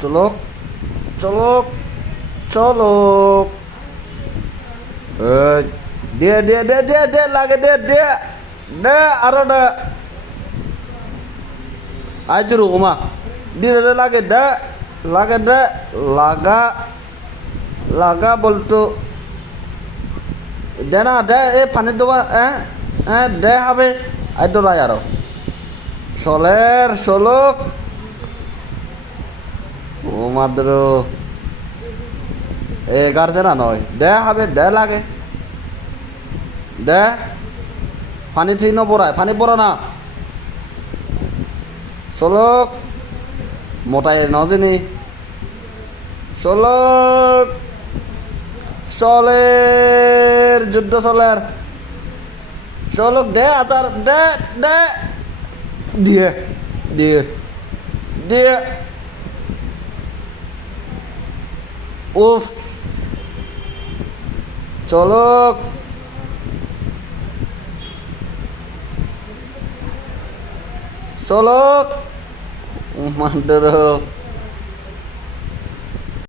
চলক চলক চলক দে দে দে দে দে লাগে দে দে দে আরো দে আই জুরু ওমা দিয়ে দে লাগে দে লাগা লাগা বলতো দে না দে এ পানি দেওয়া দে হবে আই দোলাই আরো চলের চলক ও মাদ্র এ গার্জে না নয় দে হবে দে লাগে দে পানি ঠিক নপড়ায় পানি পড়া না চলক মোটাই নজেনি চলক চলের যুদ্ধ চলের চলক দে আচার দে দে দিয়ে দিয়ে দিয়ে উফ চলক চলক মাদ্র